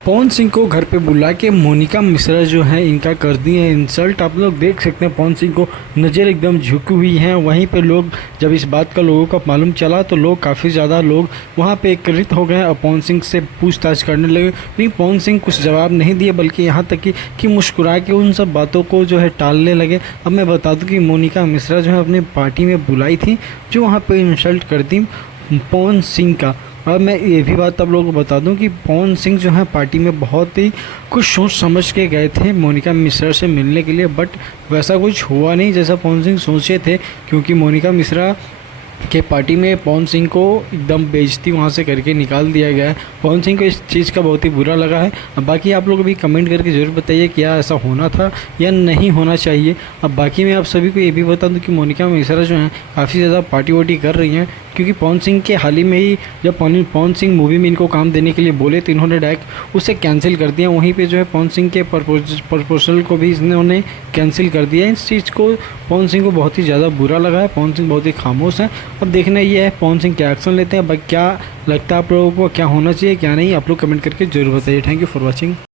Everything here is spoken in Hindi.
पवन सिंह को घर पे बुला के मोनिका मिश्रा जो है इनका कर दी है इंसल्ट। आप लोग देख सकते हैं पवन सिंह को नज़र एकदम झुकी हुई है। वहीं पे लोग जब इस बात का लोगों को मालूम चला तो लोग काफ़ी ज़्यादा लोग वहां पे एकत्रित हो गए और पवन सिंह से पूछताछ करने लगे। लेकिन पवन सिंह कुछ जवाब नहीं दिए, बल्कि यहाँ तक कि मुस्कुरा के उन सब बातों को जो है टालने लगे। अब मैं बता दूँ कि मोनिका मिश्रा जो है अपनी पार्टी में बुलाई थी, जो वहाँ पर इंसल्ट कर दी पवन सिंह का। और मैं ये भी बात आप लोगों को बता दूं कि पवन सिंह जो है पार्टी में बहुत ही कुछ सोच समझ के गए थे मोनिका मिश्रा से मिलने के लिए, बट वैसा कुछ हुआ नहीं जैसा पवन सिंह सोचे थे, क्योंकि मोनिका मिश्रा के पार्टी में पवन सिंह को एकदम बेइज्जती वहाँ से करके निकाल दिया गया है। पवन सिंह को इस चीज़ का बहुत ही बुरा लगा है। अब बाकी आप लोग भी कमेंट करके ज़रूर बताइए क्या ऐसा होना था या नहीं होना चाहिए। अब बाकी मैं आप सभी को ये भी बता दूं कि मोनिका मिश्रा जो हैं काफ़ी ज़्यादा पार्टी वार्टी कर रही हैं, क्योंकि पवन सिंह के हाल ही में ही जब पवन सिंह मूवी में इनको काम देने के लिए बोले तो इन्होंने डायरेक्ट उसे कैंसिल कर दिया। वहीं पे जो है पवन सिंह के प्रपोजल को भी इन्होंने कैंसिल कर दिया। इस चीज़ को पवन सिंह को बहुत ही ज़्यादा बुरा लगा है। पवन सिंह बहुत ही खामोश हैं। अब देखना ये है पवन सिंह क्या एक्शन लेते हैं। क्या लगता है आप लोगों को क्या होना चाहिए क्या नहीं, आप लोग कमेंट करके जरूर बताइए। Thank you for watching.